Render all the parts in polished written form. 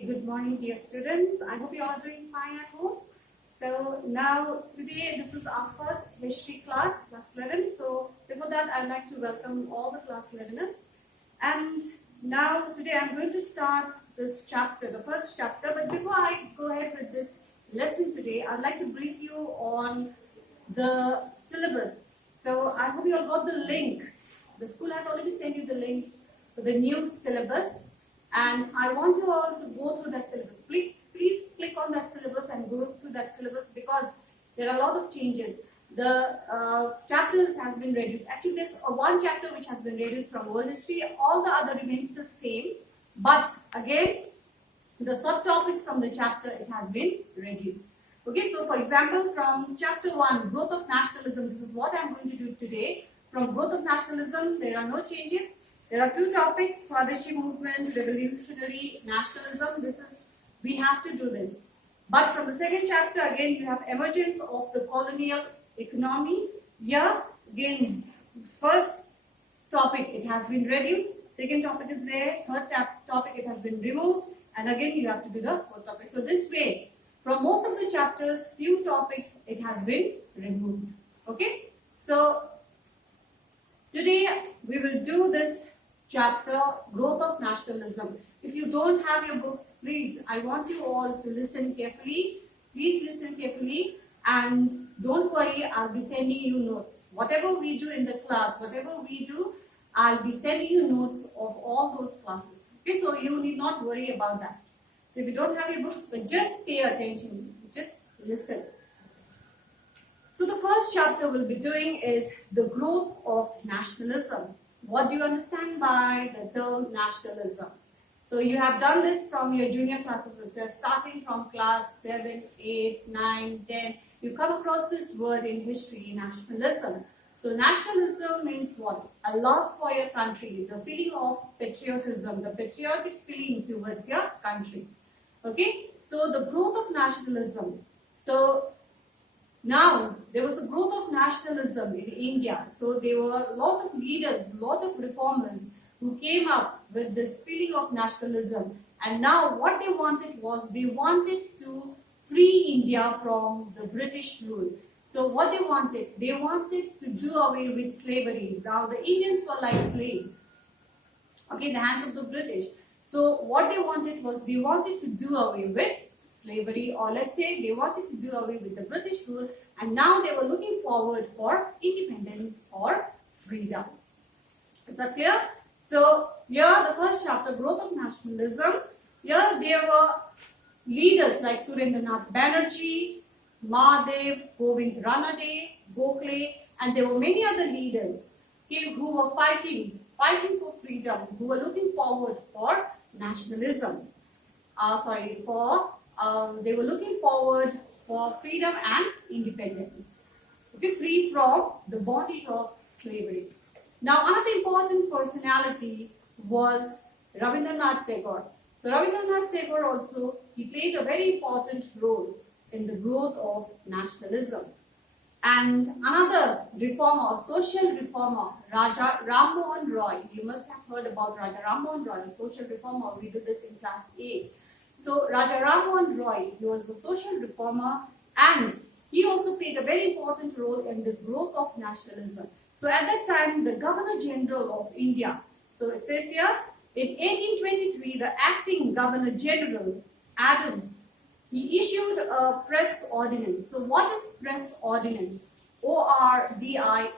Okay, good morning, dear students. I hope you are doing fine at home. So now today this is our first history class, class 11. So before that, I'd like to welcome all the class 11ers. And now today I'm going to start this chapter, the first chapter. But before I go ahead with this lesson today, I'd like to brief you on the syllabus. So I hope you all got the link. The school has already sent you the link for the new syllabus. And I want you all to go through that syllabus. Please click on that syllabus and go through that syllabus because there are a lot of changes. The chapters have been reduced. Actually, there's one chapter which has been reduced from world history. All the other remains the same. But again, the subtopics from the chapter, it has been reduced. Okay, so for example, from chapter 1, growth of nationalism, this is what I'm going to do today. From growth of nationalism, there are no changes. There are two topics: Swadeshi movement, revolutionary nationalism. We have to do this. But from the second chapter, again, you have emergence of the colonial economy. Here, again, first topic, it has been reduced. Second topic is there. Third topic, it has been removed. And again, you have to do the fourth topic. So this way, from most of the chapters, few topics, it has been removed. Okay? So, today, we will do this chapter, growth of nationalism. If you don't have your books, please, I want you all to listen carefully. Please listen carefully and don't worry, I'll be sending you notes. Whatever we do in the class, whatever we do, I'll be sending you notes of all those classes. Okay, so you need not worry about that. So if you don't have your books, but just pay attention, just listen. So the first chapter we'll be doing is the growth of nationalism. What do you understand by the term nationalism? So you have done this from your junior classes itself, starting from class 7, 8, 9, 10. You come across this word in history, nationalism. So nationalism means what? A love for your country, the feeling of patriotism, the patriotic feeling towards your country. Okay, so the growth of nationalism. So now, there was a growth of nationalism in India. So there were a lot of leaders, a lot of reformers who came up with this feeling of nationalism. And now what they wanted was, they wanted to free India from the British rule. So what they wanted to do away with slavery. Now the Indians were like slaves, okay, in the hands of the British. So what they wanted was, they wanted to do away with slavery, or let's say they wanted to do away with the British rule, and now they were looking forward for independence or freedom. Is that clear? So here the first chapter, growth of nationalism. Here there were leaders like Surendranath Banerjee, Mahadev, Govind Ranade, Gokhale, and there were many other leaders who were fighting for freedom, who were looking forward for nationalism. They were looking forward for freedom and independence. Okay, free from the bondage of slavery. Now, another important personality was Rabindranath Tagore. So, Rabindranath Tagore also, he played a very important role in the growth of nationalism. And another reformer, social reformer, Raja Ram Mohan Roy. You must have heard about Raja Ram Mohan Roy, a social reformer. We did this in class 8. So Raja Ram Mohan Roy, he was a social reformer and he also played a very important role in this growth of nationalism. So at that time, the Governor General of India, so it says here, in 1823, the acting Governor General, Adams, he issued a press ordinance. So what is press ordinance? O-R-D-I-N-A-N-C-E,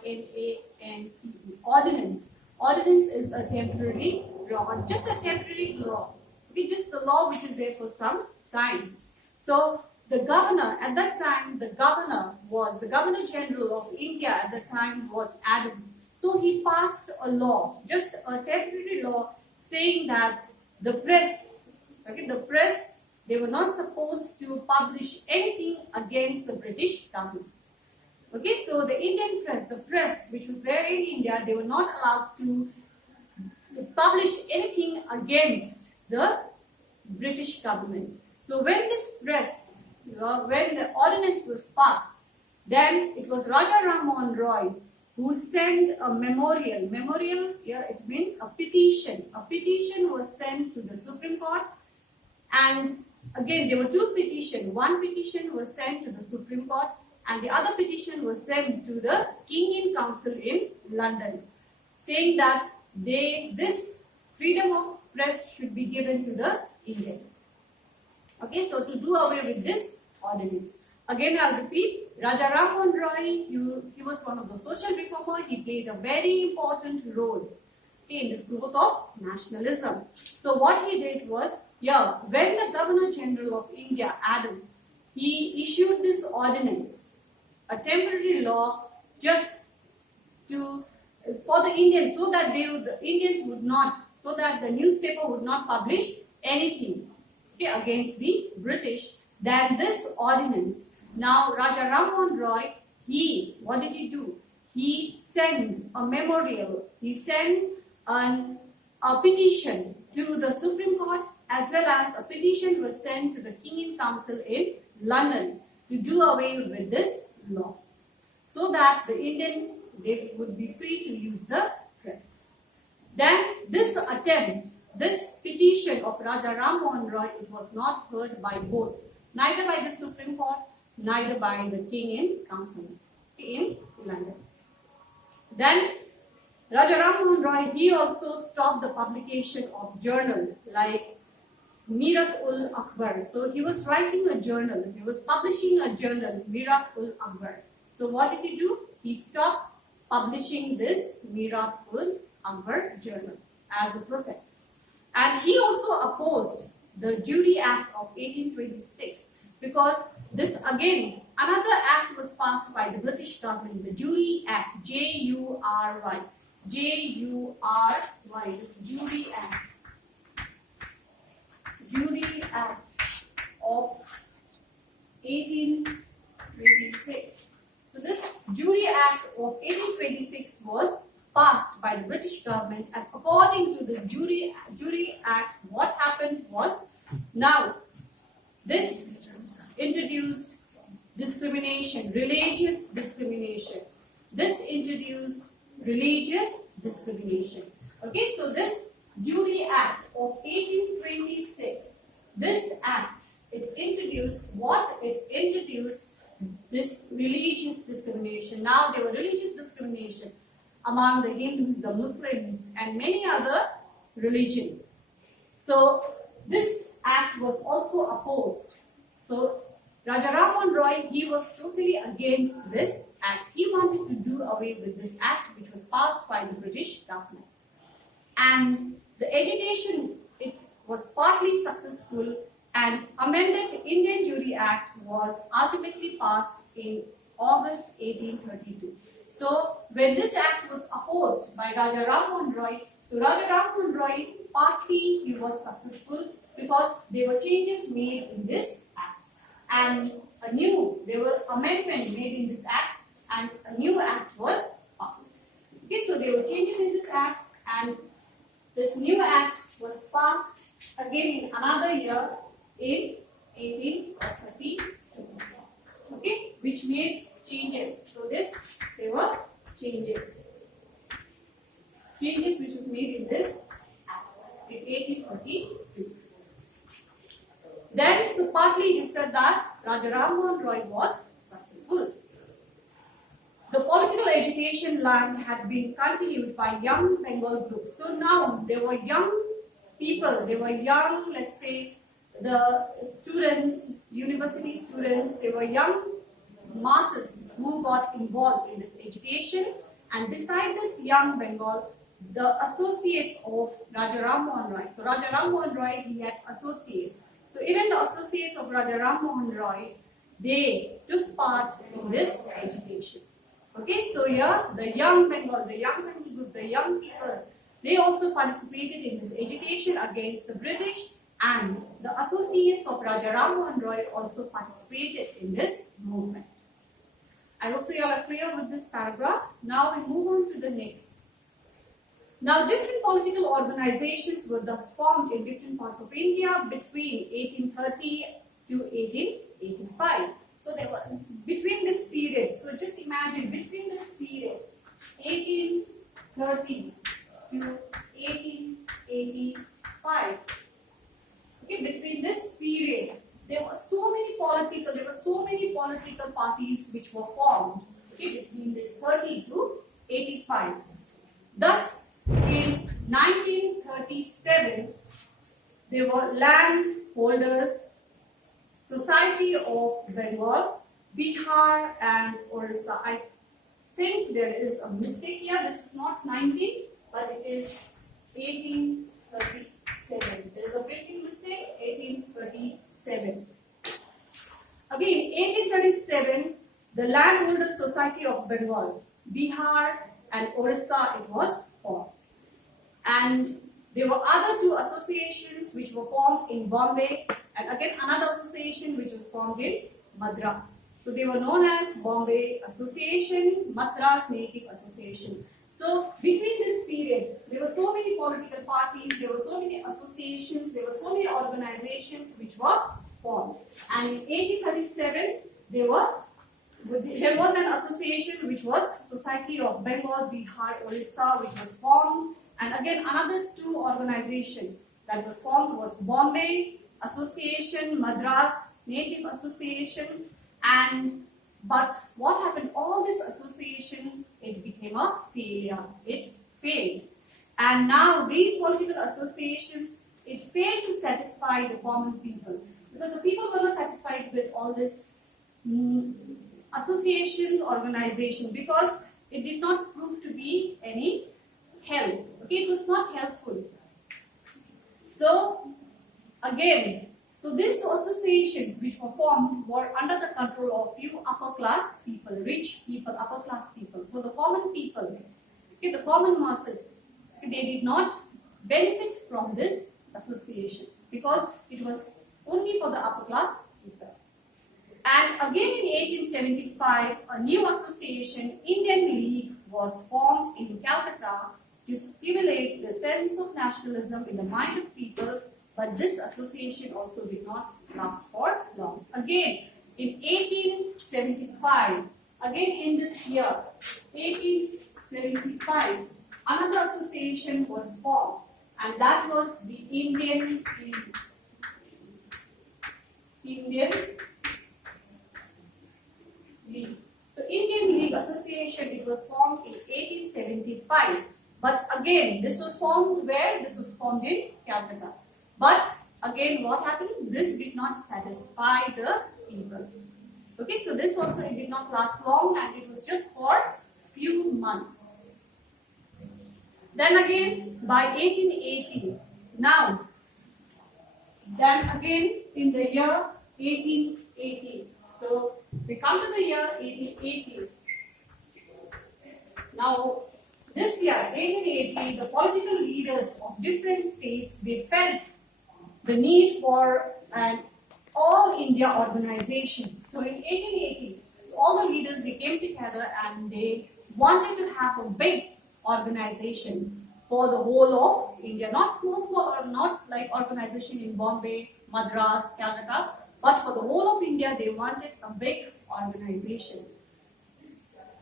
ordinance. Ordinance is a temporary law, just a temporary law. Okay, just the law which is there for some time. So the governor at that time, the Governor General of India at that time was Adams. So he passed a law, just a temporary law, saying that the press, they were not supposed to publish anything against the British government. Okay, so the Indian press, the press which was there in India, they were not allowed to publish anything against the British government. So when this press, when the ordinance was passed, then it was Raja Ram Mohan Roy who sent a memorial. Memorial here it means a petition. A petition was sent to the Supreme Court And again, there were two petitions. One petition was sent to the Supreme Court, and the other petition was sent to the King in Council in London, saying that this freedom of press should be given to the Indians. Okay, so to do away with this ordinance. Again, I'll repeat, Raja Ram Mohan Roy, he was one of the social reformers. He played a very important role in this growth of nationalism. So what he did was, when the Governor General of India, Adams, he issued this ordinance, a temporary law, just for the Indians, so that the newspaper would not publish anything against the British. Then this ordinance, now Raja Ram Mohan Roy, what did he do? He sent a memorial, he sent a petition to the Supreme Court, as well as a petition was sent to the King in Council in London to do away with this law, so that the Indians, they would be free to use the press. Then this petition of Raja Ram Mohan Roy, it was not heard by both, neither by the Supreme Court, neither by the King in Council in London. Then Raja Ram Mohan Roy, he also stopped the publication of journals like Mirat-ul-Akbar. So he was writing a journal, he was publishing a journal, Mirat-ul-Akbar. So what did he do? He stopped publishing this Mirat-ul-Akbar journal as a protest. And he also opposed the Jury Act of 1826, because this again, another act was passed by the British government, the Jury Act, J-U-R-Y. J-U-R-Y, this Jury Act. Jury Act of 1826. So this Jury Act of 1826 was passed by the British government, and according to this Jury Act, what happened was, now this introduced discrimination, religious discrimination. This introduced religious discrimination. Okay, so this Jury Act of 1826, this act, it introduced this religious discrimination. Now there were religious discrimination among the Hindus, the Muslims, and many other religions. So this act was also opposed. So Raja Ram Mohan Roy, he was totally against this act. He wanted to do away with this act, which was passed by the British government. And the agitation, it was partly successful, and amended Indian Jury Act was ultimately passed in August 1832. So when this act was opposed by Raja Ram Mohan Roy, so Raja Ram Mohan Roy, partly he was successful, because there were changes made in this act, and there were amendments made in this act, and a new act was passed. Okay, so there were changes in this act, and this new act was passed again in another year in 1832. Okay, which made changes. So there were changes which was made in this act in 1832. Then, so partly it is said that Raja Ram Mohan Roy was successful. The political agitation line had been continued by young Bengal groups. So now there were young people, they were young, let's say, the students, university students, they were young masses who got involved in this agitation. And beside this young Bengal, the associates of Raja Ram Mohan Roy. So Raja Ram Mohan Roy, he had associates. So even the associates of Raja Ram Mohan Roy, they took part in this agitation. Okay, so here the young Bengal group, the young people, they also participated in this agitation against the British, and the associates of Raja Ram Mohan Roy also participated in this movement. I hope so you are clear with this paragraph. Now we move on to the next. Now different political organizations were thus formed in different parts of India between 1830 to 1885. So they were between this period. So just imagine between this period, 1830 to 1885. Okay, between this parties which were formed, okay, between this 30 to 85. Thus, in 1937, there were Landholders Society of Bengal, Bihar and Orissa. I think there is a mistake here. This is not 19, but it is 1837. There is a printing mistake, 1837. Again, 1837, the Landholders Society of Bengal, Bihar and Orissa, it was formed. And there were other two associations which were formed in Bombay, and again another association which was formed in Madras. So they were known as Bombay Association, Madras Native Association. So between this period, there were so many political parties, there were so many associations, there were so many organizations which were formed. And in 1837, there was an association which was Society of Bengal, Bihar, Orissa, which was formed. And again, another two organizations that was formed was Bombay Association, Madras Native Association, but what happened? All these associations, it became a failure. It failed. And now these political associations, it failed to satisfy the common people. Because the people were not satisfied with all this associations, organization, because it did not prove to be any help. Okay, it was not helpful. So again, so these associations which were formed were under the control of few upper class people, rich people, upper class people. So the common people, okay, the common masses, okay, they did not benefit from this association because it was only for the upper class people. And again in 1875, a new association, Indian League, was formed in Calcutta to stimulate the sense of nationalism in the mind of people, but this association also did not last for long. Again, in 1875, again in this year, 1875, another association was formed, and that was the Indian League. So Indian League Association, it was formed in 1875. But again, this was formed where? This was formed in Calcutta. But again, what happened? This did not satisfy the people. Okay, so this also, it did not last long, and it was just for few months. Then again, by 1880, now, then again in the year 1880. So we come to the year 1880. Now, this year, 1880, the political leaders of different states, they felt the need for an all India organization. So in 1880, all the leaders, they came together and they wanted to have a big organization for the whole of India. Not small, or not like organization in Bombay, Madras, Calcutta, but for the whole of India, they wanted a big organization.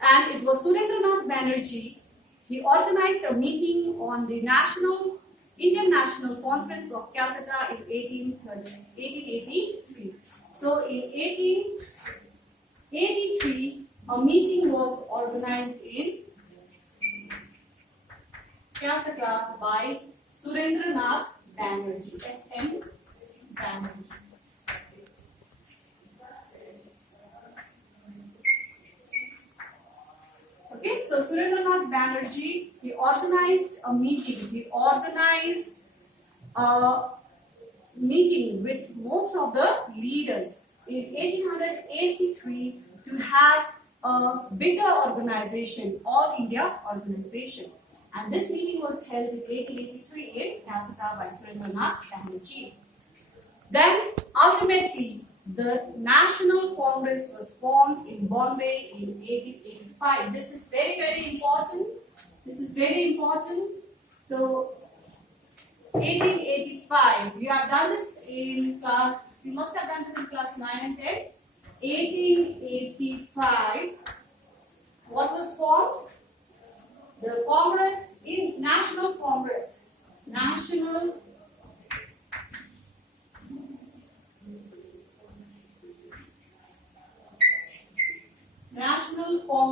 And it was Surendranath Banerjee. He organized a meeting on the Indian National Conference of Calcutta in 1883. So in 1883, a meeting was organized in Calcutta by Surendranath Banerjee, S.N. Banerjee. Okay, so Surendranath Banerjee, he organized a meeting. He organized a meeting with most of the leaders in 1883 to have a bigger organization, All India Organization. And this meeting was held in 1883 in Calcutta by Surendranath Banerjee. Then ultimately, the National Congress was formed in Bombay in 1885. This is very, very important. This is very important. So, 1885. You have done this in class, you must have done this in class 9 and 10. 1885. What was formed? The Congress, in National Congress. National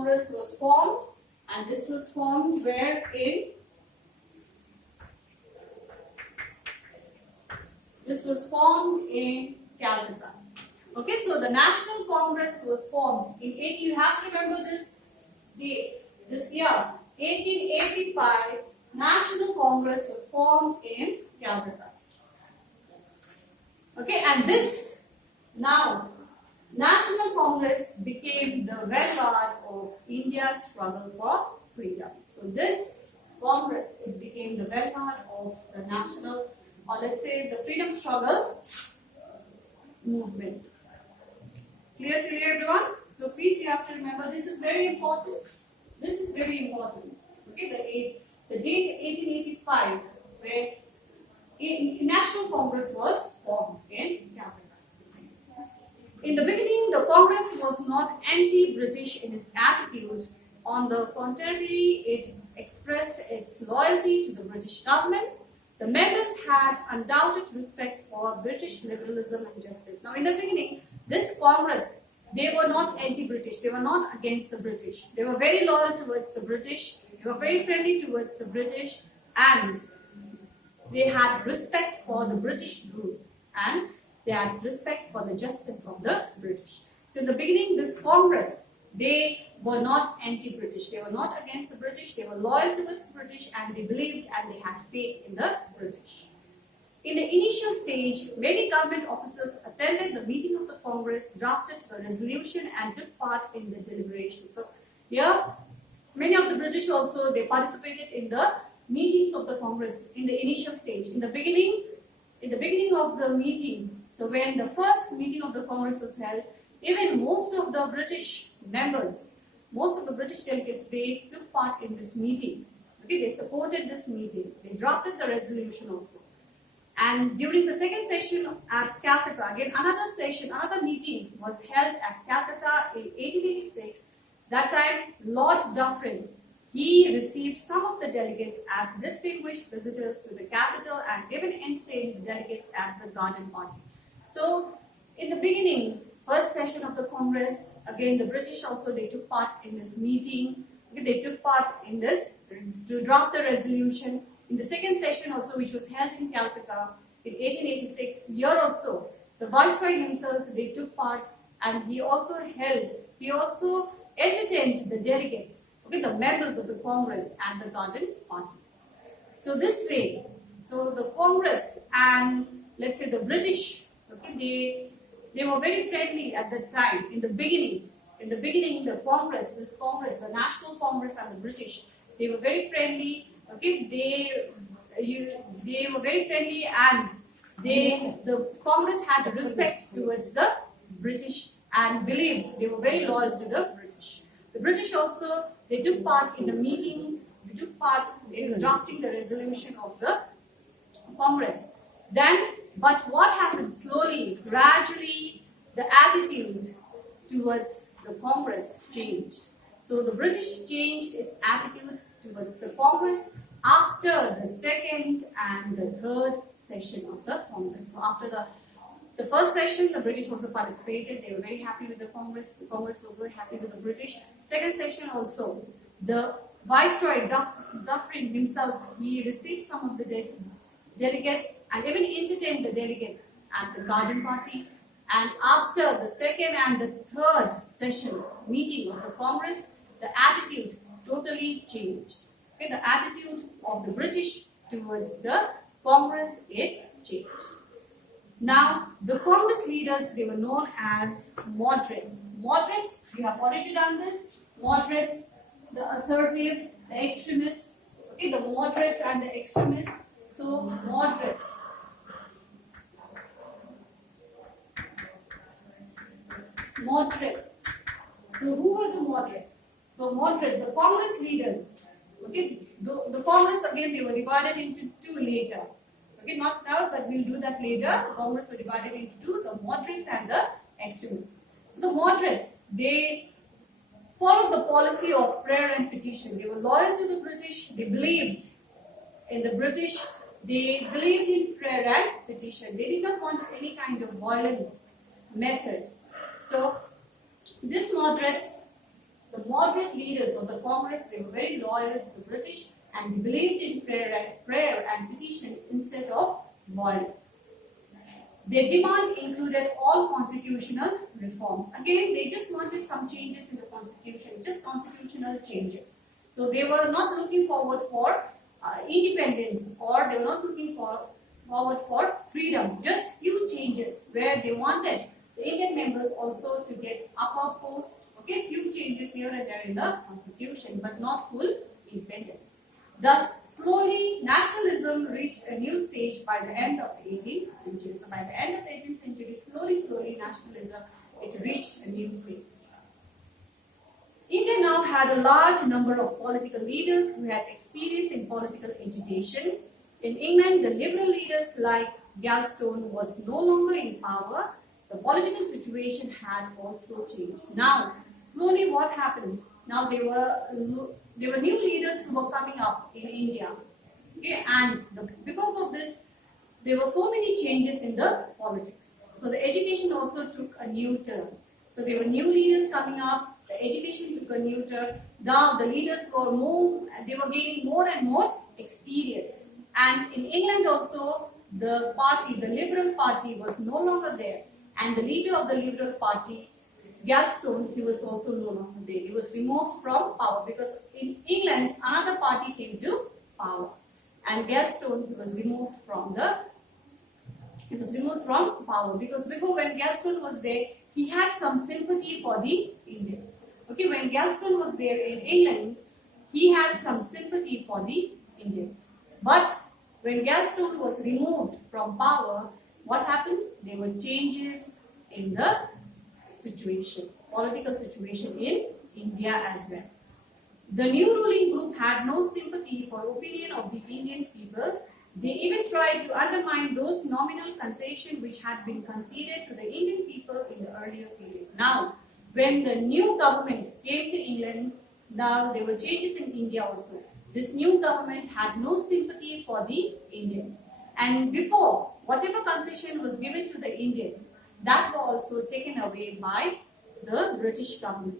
Congress was formed, and this was formed where in this was formed in Calcutta. Okay, so the National Congress was formed in 18. You have to remember this date, this year, 1885. National Congress was formed in Calcutta. Okay, and this now National Congress became the vanguard of India's struggle for freedom. So this Congress, it became the vanguard of the national, or let's say the freedom struggle movement. Clear to you, everyone? So please, you have to remember, this is very important. This is very important. Okay, the date 1885, where National Congress was formed in Calcutta. In the beginning, the Congress was not anti-British in its attitude. On the contrary, it expressed its loyalty to the British government. The members had undoubted respect for British liberalism and justice. Now, in the beginning, this Congress, they were not anti-British. They were not against the British. They were very loyal towards the British. They were very friendly towards the British, and they had respect for the British rule, and they had respect for the justice of the British. So in the beginning, this Congress, they were not anti-British. They were not against the British. They were loyal towards the British, and they believed and they had faith in the British. In the initial stage, many government officers attended the meeting of the Congress, drafted the resolution, and took part in the deliberation. So here, many of the British also, they participated in the meetings of the Congress in the initial stage. In the beginning of the meeting, so when the first meeting of the Congress was held, even most of the British members, most of the British delegates, they took part in this meeting. Okay, they supported this meeting. They drafted the resolution also. And during the second session at Calcutta, again another meeting was held at Calcutta in 1886. That time, Lord Dufferin, he received some of the delegates as distinguished visitors to the capital and even entertained the delegates at the garden party. So, in the beginning, first session of the Congress, again the British also, they took part in this meeting. Okay, they took part in this to draft the resolution. In the second session also, which was held in Calcutta in 1886, here also, the Viceroy himself, they took part, and he also entertained the delegates, okay, the members of the Congress and the garden party. So this way, so the Congress and let's say the British, okay, they were very friendly at that time. In the beginning, the Congress, the National Congress and the British, they were very friendly. Okay, they were very friendly, and the Congress had respect towards the British and believed they were very loyal to the British. The British also, they took part in the meetings, they took part in drafting the resolution of the Congress. But what happened slowly, gradually, the attitude towards the Congress changed. So the British changed its attitude towards the Congress after the second and the third session of the Congress. So after the first session, the British also participated. They were very happy with the Congress. The Congress was very happy with the British. Second session also, the Viceroy Dufferin himself, he received some of the delegates and even entertained the delegates at the garden party. And after the second and the third session meeting of the Congress, the attitude totally changed. Okay, the attitude of the British towards the Congress, it changed. Now, the Congress leaders, they were known as moderates. Moderates, we have already done this. Moderates, the assertive, the extremists. Okay, the moderates and the extremists. So, moderates. Moderates. So, who were the moderates? So, moderates, the Congress leaders. Okay, the Congress, again, they were divided into two later. Okay, not now, but we'll do that later. The Congress were divided into two, the moderates and the extremists. So the moderates, they followed the policy of prayer and petition. They were loyal to the British. They believed in the British. They believed in prayer and petition. They did not want any kind of violent method. So these moderates, the the moderate leaders of the Congress, they were very loyal to the British and believed in prayer and petition instead of violence. Their demand included all constitutional reform. Again, they just wanted some changes in the constitution, just constitutional changes. So they were not looking forward for independence, or they were not looking forward for freedom. Just few changes where they wanted the Indian members also to get upper posts. Okay, few changes here and there in the constitution, but not full independence. Thus, slowly, nationalism reached a new stage by the end of the 18th century. So, by the end of the 18th century, slowly, nationalism, it reached a new stage. India now had a large number of political leaders who had experience in political agitation. In England, the liberal leaders like Gladstone was no longer in power. The political situation had also changed. Now, slowly what happened? Now there were new leaders who were coming up in India. Okay, and because of this, there were so many changes in the politics. So the education also took a new turn. So there were new leaders coming up. The education took a new turn. Now the leaders were they were gaining more and more experience. And in England also, the Liberal Party was no longer there. And the leader of the Liberal Party, Gladstone, he was also no longer there. He was removed from power because in England, another party came to power. And Gladstone, he was removed from power because before, when Gladstone was there, he had some sympathy for the Indians. Okay, when Gladstone was there in England, he had some sympathy for the Indians. But when Gladstone was removed from power, what happened? There were changes in the political situation in India as well. The new ruling group had no sympathy for opinion of the Indian people. They even tried to undermine those nominal concessions which had been conceded to the Indian people in the earlier period. Now, when the new government came to England, now there were changes in India also. This new government had no sympathy for the Indians. And before, whatever concession was given to the Indians, that was also taken away by the British government.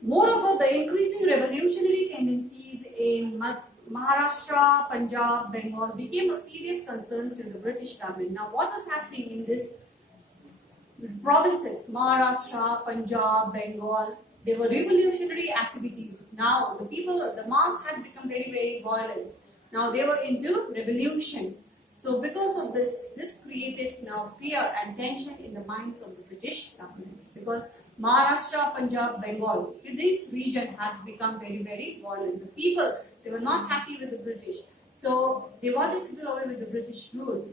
Moreover, the increasing revolutionary tendencies in Maharashtra, Punjab, Bengal became a serious concern to the British government. Now, what was happening in these provinces, Maharashtra, Punjab, Bengal? There were revolutionary activities. Now, the mass had become very, very violent. Now, they were into revolution. So, because of this created now fear and tension in the minds of the British government. Because Maharashtra, Punjab, Bengal, this region had become very, very violent. The people, they were not happy with the British. So, they wanted to do away with the British rule.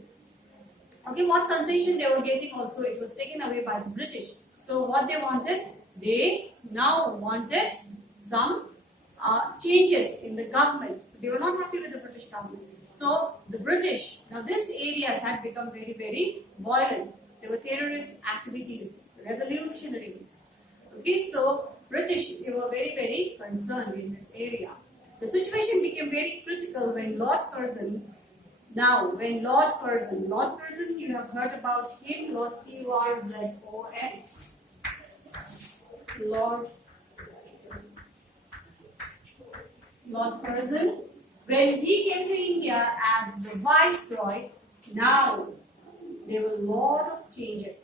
Okay, what concession they were getting also, it was taken away by the British. So, what they wanted? They now wanted some changes in the government. They were not happy with the British government. So, the British, now these areas had become very, very violent. There were terrorist activities, revolutionaries. Okay, so British, they were very, very concerned in this area. The situation became very critical when Lord Curzon, you have heard about him, Lord C-U-R-Z-O-N. Lord Curzon, when he came to India as the Viceroy, now there were a lot of changes.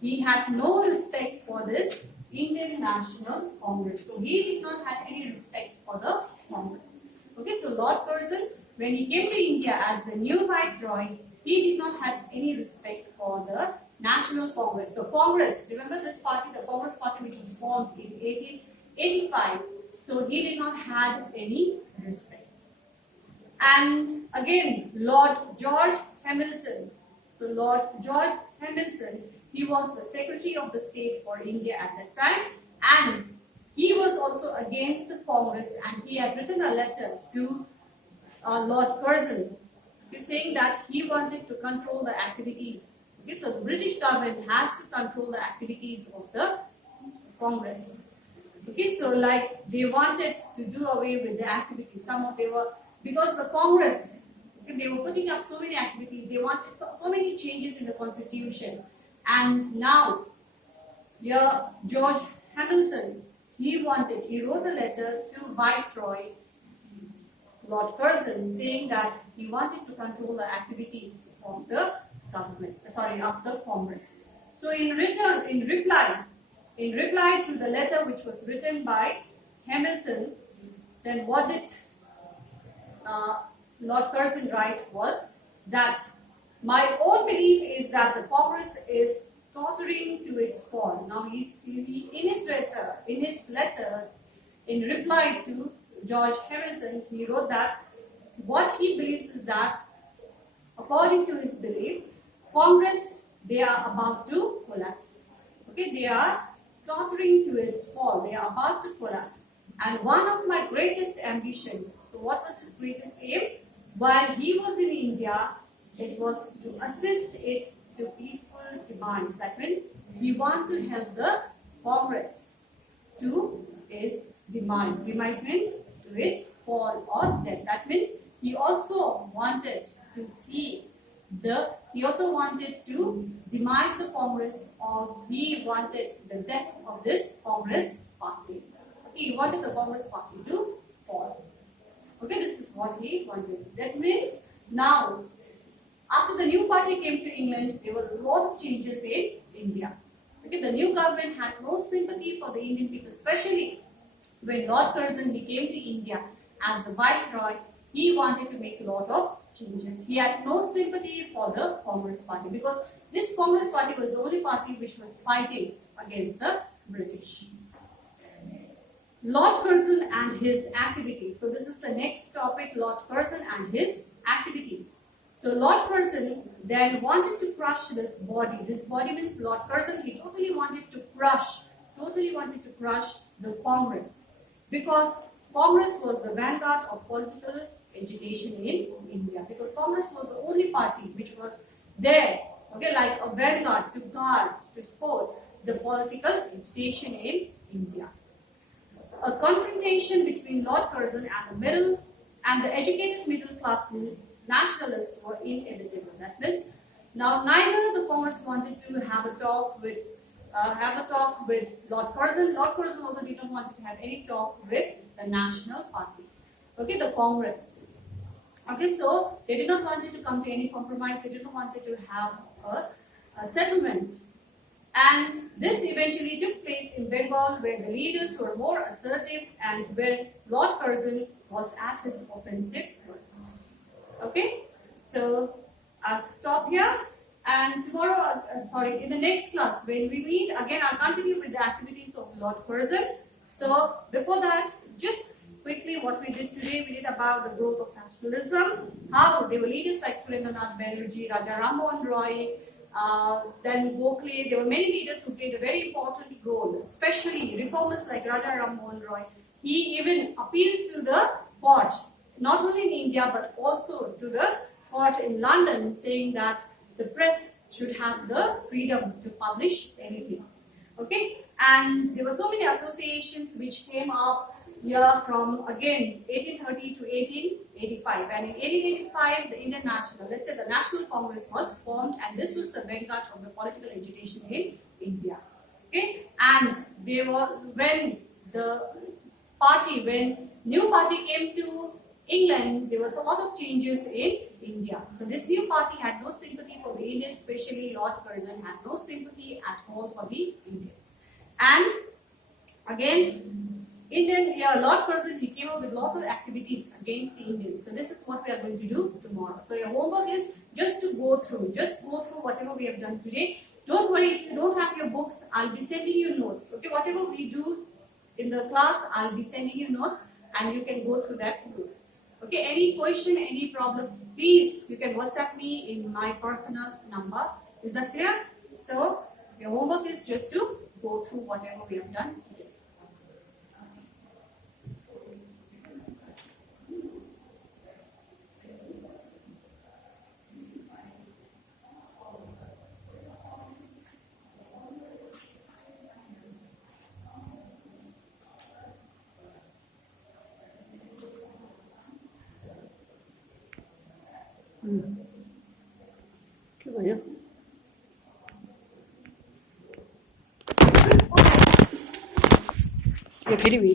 He had no respect for this Indian National Congress. So he did not have any respect for the Congress. Okay, so Lord Curzon, when he came to India as the new Viceroy, he did not have any respect for the National Congress. The Congress, remember this party, the Congress party which was formed in 1885. So he did not have any respect. And again, Lord George Hamilton. So Lord George Hamilton, he was the Secretary of the State for India at that time, and he was also against the Congress, and he had written a letter to Lord Curzon, saying that he wanted to control the activities. Okay, so the British government has to control the activities of the Congress. Okay, so like they wanted to do away with the activities. Because the Congress, they were putting up so many activities, they wanted so many changes in the constitution. And now, here George Hamilton, he wrote a letter to Viceroy Lord Curzon saying that he wanted to control the activities of the government, of the Congress. So in reply to the letter which was written by Hamilton, then what did Lord Curzon write was that my own belief is that the Congress is tottering to its fall. Now in his letter, in reply to George Hamilton, he wrote that what he believes is that, according to his belief, Congress, they are about to collapse. Okay, they are tottering to its fall. They are about to collapse. And one of my greatest ambition, so what was his greatest aim? While he was in India, it was to assist it to peaceful demise. That means he wanted to help the Congress to its demise. Demise means to its fall or death. That means he also wanted to demise the Congress, or he wanted the death of this Congress party. Okay, he wanted the Congress party to fall. Okay, this is what he wanted. That means now, after the new party came to England, there were a lot of changes in India. Okay, the new government had no sympathy for the Indian people, especially when Lord Curzon came to India as the Viceroy. He wanted to make a lot of changes. He had no sympathy for the Congress party because this Congress party was the only party which was fighting against the British. Lord Curzon and his activities. So this is the next topic, Lord Curzon and his activities. So Lord Curzon then wanted to crush this body. This body means Lord Curzon, he totally wanted to crush the Congress, because Congress was the vanguard of political agitation in India. Because Congress was the only party which was there, okay, like a vanguard to guard, to support the political agitation in India. A confrontation between Lord Curzon and the educated middle class nationalists were inevitable. That means now neither the Congress wanted to have a talk with Lord Curzon. Lord Curzon also did not want to have any talk with the National Party. Okay, the Congress. Okay, so they did not want to come to any compromise. They did not want to have a settlement. And this eventually took place in Bengal, where the leaders were more assertive and where Lord Curzon was at his offensive worst. Okay, so I'll stop here. And tomorrow, in the next class, when we meet, again, I'll continue with the activities of Lord Curzon. So before that, just quickly what we did today, we did about the growth of nationalism, how there were leaders like Surendranath Banerjee, Raja Ram Mohan Roy, then Gokhale. There were many leaders who played a very important role, especially reformers like Raja Ram Mohan Roy. He even appealed to the court, not only in India but also to the court in London, saying that the press should have the freedom to publish anything. Okay, and there were so many associations which came up here from again 1830 to 1885, and in 1885 the Indian National, let's say the National Congress was formed, and this was the vanguard of the political agitation in India. Okay, and they were when new party came to England, there was a lot of changes in India. So this new party had no sympathy for the Indians, especially Lord Curzon had no sympathy at all for the Indians. And again, Lord Curzon, he came up with a lot of activities against the Indians. So this is what we are going to do tomorrow. So your homework is just to go through whatever we have done today. Don't worry if you don't have your books, I'll be sending you notes. Okay, whatever we do in the class, I'll be sending you notes and you can go through that notes. Okay, any question, any problem, please, you can WhatsApp me in my personal number. Is that clear? So, your homework is just to go through whatever we have done today. ये फेरि video